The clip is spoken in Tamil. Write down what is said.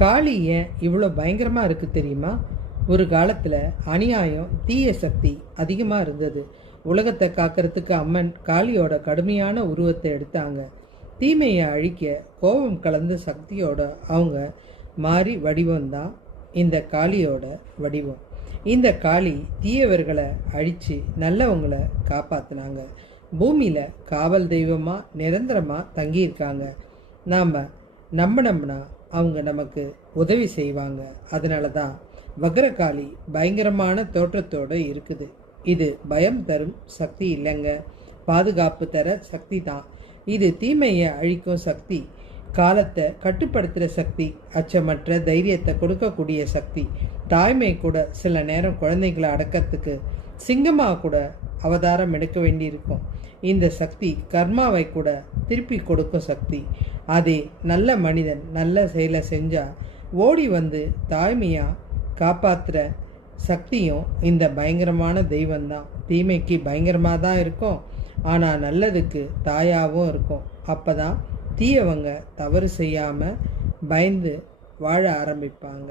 காளி ஏன் இவ்வளோ பயங்கரமாக இருக்குது தெரியுமா? ஒரு காலத்தில் அநியாயம் தீய சக்தி அதிகமாக இருந்தது. உலகத்தை காக்கிறதுக்கு அம்மன் காளியோட கடுமையான உருவத்தை எடுத்தாங்க. தீமையை அழிக்க கோபம் கலந்த சக்தியோட அவங்க மாறி வடிவம்தான் இந்த காளியோட வடிவம். இந்த காளி தீயவர்களை அழித்து நல்லவங்களை காப்பாற்றினாங்க. பூமியில் காவல் தெய்வமாக நிரந்தரமாக தங்கியிருக்காங்க. நாம் நம்பினோம்னா அவங்க நமக்கு உதவி செய்வாங்க. அதனால தான் வக்ரகாளி பயங்கரமான தோற்றத்தோடு இருக்குது. இது பயம் தரும் சக்தி இல்லைங்க, பாதுகாப்பு தர சக்தி தான். இது தீமையை அழிக்கும் சக்தி, காலத்தை கட்டுப்படுத்துகிற சக்தி, அச்சமற்ற தைரியத்தை கொடுக்கக்கூடிய சக்தி. தாய்மை கூட சில நேரம் குழந்தைகளை அடக்கிறதுக்கு சிங்கமாக கூட அவதாரம் எடுக்க வேண்டியிருக்கும். இந்த சக்தி கர்மாவை கூட திருப்பி கொடுக்கும் சக்தி. அதே நல்ல மனிதன் நல்ல செயலை செஞ்சால் ஓடி வந்து தாய்மையாக காப்பாற்றுற சக்தியும் இந்த பயங்கரமான தெய்வம்தான். தீமைக்கு பயங்கரமாக தான் இருக்கும், ஆனால் நல்லதுக்கு தாயாகவும் இருக்கும். அப்போ தான் தீயவங்க தவறு செய்யாமல் பயந்து வாழ ஆரம்பிப்பாங்க.